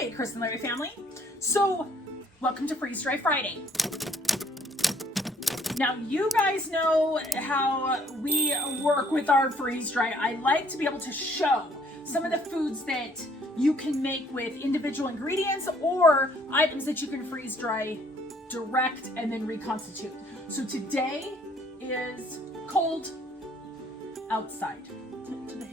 Hey, Kris and Larry family. So, welcome to Freeze Dry Friday. Now, you guys know how we work with our freeze dry. I like to be able to show some of the foods that you can make with individual ingredients or items that you can freeze dry direct and then reconstitute. So today is cold outside.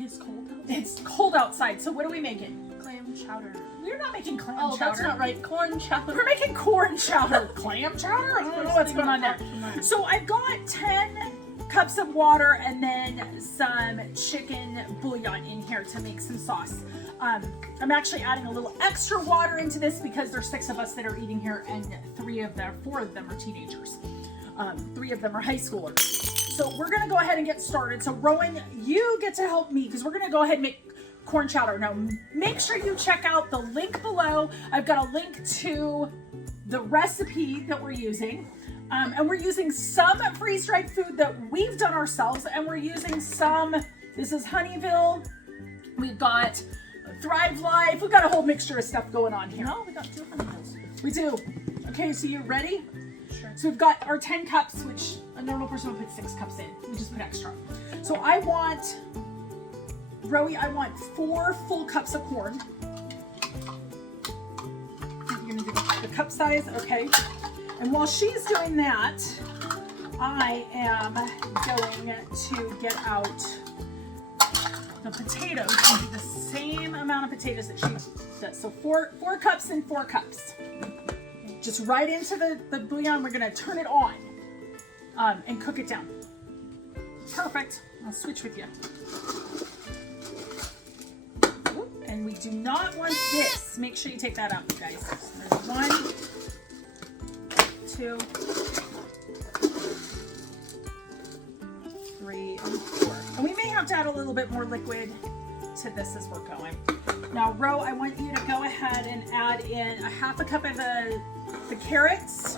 It's cold outside. It's cold outside. So what are we making? Clam chowder. We're not making clam chowder. That's not right. Corn chowder. We're making corn chowder. Clam chowder? I don't know what's going on there. So I've got 10 cups of water and then some chicken bouillon in here to make some sauce. I'm actually adding a little extra water into this because there's 6 of us that are eating here and 4 of them are teenagers. 3 of them are high schoolers. So we're gonna go ahead and get started. So Rowan, you get to help me because we're gonna go ahead and make corn chowder. Now make sure you check out the link below. I've got a link to the recipe that we're using. And we're using some freeze-dried food that we've done ourselves, and we're using some, this is Honeyville, we've got Thrive Life, we've got a whole mixture of stuff going on here. No, we got 2 Honeyvilles. We do. Okay, so you ready? Sure. So we've got our 10 cups, which a normal person would put 6 cups in. We just put extra. So I want, Rowie, I want 4 full cups of corn. You're gonna do the cup size, okay. And while she's doing that, I am going to get out the potatoes and do the same amount of potatoes that she does. So 4 cups and 4 cups. Just right into the bouillon. We're gonna turn it on and cook it down. Perfect. I'll switch with you. And we do not want this. Make sure you take that out, you guys. So there's 1, 2, 3, and 4. And we may have to add a little bit more liquid to this as we're going. Now, Ro, I want you to go ahead and add in a 1/2 cup of the carrots.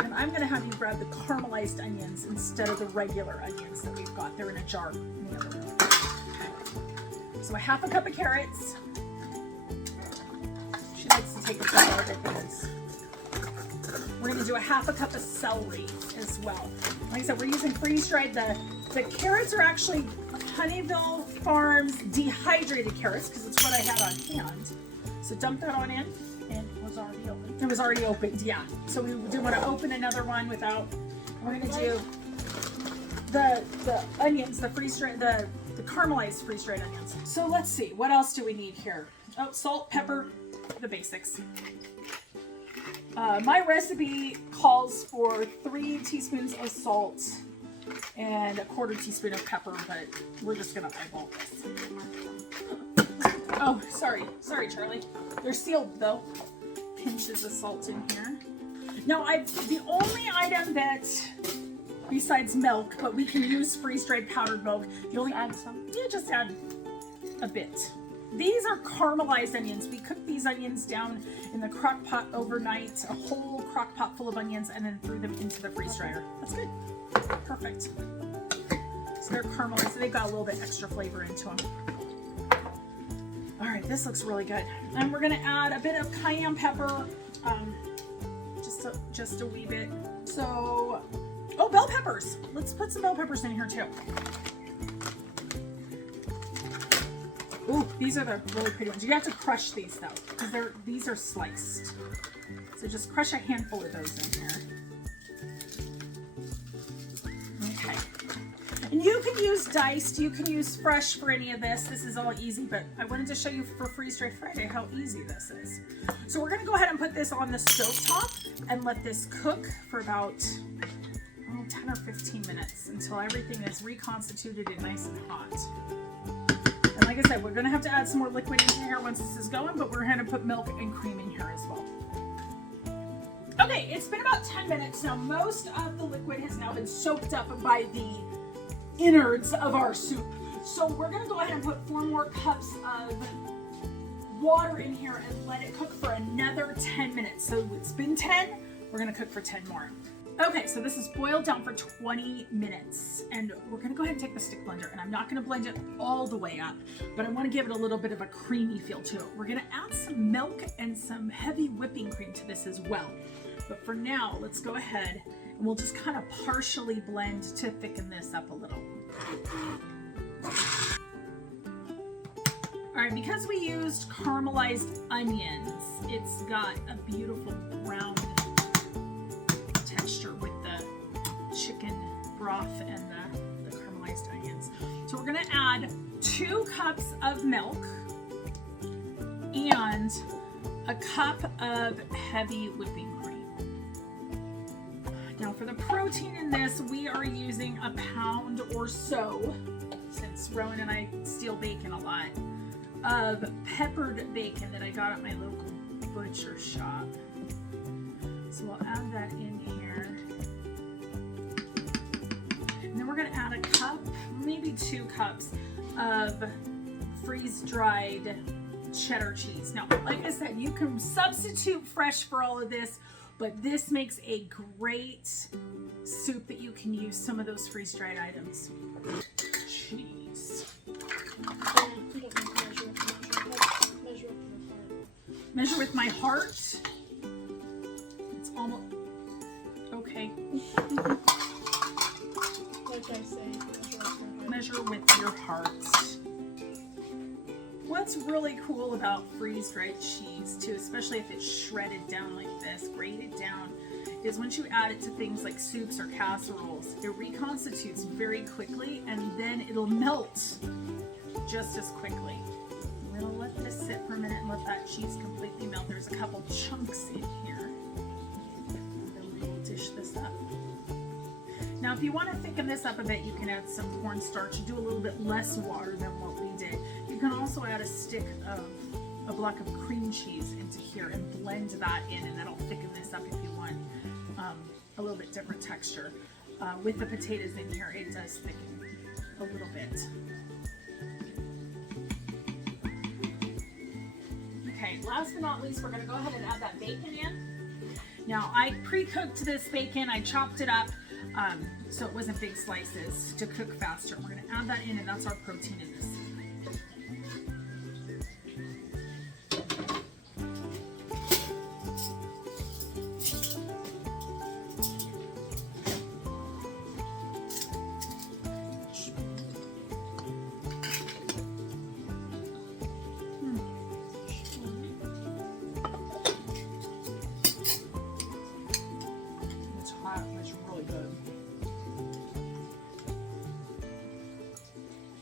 And I'm gonna have you grab the caramelized onions instead of the regular onions that we've got. They're in a jar in the other room. So a 1/2 cup of carrots. She likes to take a bite out of it. We're gonna do a 1/2 cup of celery as well. Like I said, we're using freeze-dried. The carrots are actually Honeyville Farms dehydrated carrots because it's what I had on hand. So dump that on in. And it was already open. It was already opened, yeah. So we do want to open another one without. We're gonna do the onions, the freeze-dried, the caramelized freeze-dried onions. So let's see, what else do we need here? Oh, salt, pepper, the basics. My recipe calls for 3 teaspoons of salt and a 1/4 teaspoon of pepper, but we're just gonna eyeball this. Oh, sorry, Charlie. They're sealed though. Pinches of salt in here. Now, the only item that, besides milk, but we can use freeze-dried powdered milk. You only add some. Yeah, just add a bit. These are caramelized onions. We cooked these onions down in the crock pot overnight, a whole crock pot full of onions, and then threw them into the freeze dryer. That's good. Perfect. So they're caramelized, so they've got a little bit extra flavor into them. All right, this looks really good. And we're gonna add a bit of cayenne pepper, just a wee bit. So, oh, bell peppers. Let's put some bell peppers in here too. Ooh, these are the really pretty ones. You have to crush these though, because these are sliced. So just crush a handful of those in here. Okay. And you can use diced, you can use fresh for any of this. This is all easy, but I wanted to show you for Freeze Dry Friday how easy this is. So we're gonna go ahead and put this on the stovetop and let this cook for about 10 or 15 minutes until everything is reconstituted and nice and hot. And like I said, we're gonna have to add some more liquid into here once this is going, but we're gonna put milk and cream in here as well. Okay, it's been about 10 minutes now. Most of the liquid has now been soaked up by the innards of our soup. So we're gonna go ahead and put 4 more cups of water in here and let it cook for another 10 minutes. So it's been 10, we're gonna cook for 10 more. Okay, so this is boiled down for 20 minutes, and we're gonna go ahead and take the stick blender, and I'm not gonna blend it all the way up, but I wanna give it a little bit of a creamy feel to it. We're gonna add some milk and some heavy whipping cream to this as well. But for now, let's go ahead and we'll just kind of partially blend to thicken this up a little. All right, because we used caramelized onions, it's got a beautiful brown texture with the chicken broth and the caramelized onions. So we're gonna add 2 cups of milk and a cup of heavy whipping cream. Now for the protein in this, we are using a pound or so, since Rowan and I steal bacon a lot, of peppered bacon that I got at my local butcher shop. So we'll add that in here. And then we're gonna add a cup, maybe 2 cups of freeze-dried cheddar cheese. Now, like I said, you can substitute fresh for all of this, but this makes a great soup that you can use some of those freeze-dried items. Cheese. Measure with my heart. It's almost okay. Like I say, Measure with your heart. What's really cool about freeze-dried cheese too, especially if it's shredded down like this, grated down, is once you add it to things like soups or casseroles, it reconstitutes very quickly and then it'll melt just as quickly. We're gonna let this sit for a minute and let that cheese completely melt. There's a couple chunks in here. Then we will dish this up. Now, if you want to thicken this up a bit, you can add some cornstarch and do a little bit less water than what we did. You can also add a block of cream cheese into here and blend that in, and that'll thicken this up if you want a little bit different texture. With the potatoes in here, it does thicken a little bit. Okay, last but not least, we're gonna go ahead and add that bacon in. Now, I pre-cooked this bacon, I chopped it up, so it wasn't big slices to cook faster. We're gonna add that in, and that's our protein in this.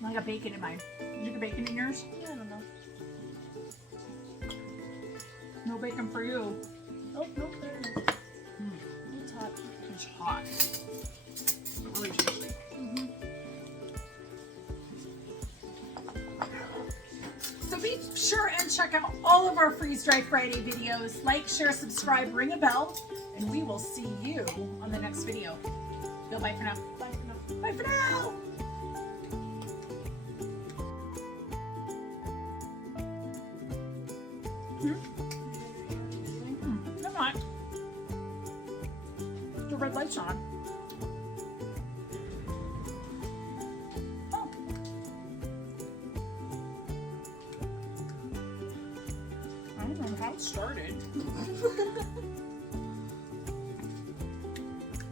I got bacon in mine. Did you get bacon in yours? I don't know. No bacon for you. Oh, nope, there it is. It's hot. It's hot. Really tasty. So be sure and check out all of our Freeze Dry Friday videos. Like, share, subscribe, ring a bell, and we will see you on the next video. Go, bye for now. Bye for now. Bye for now. Come on. The red light's on. Oh. I don't know how it started.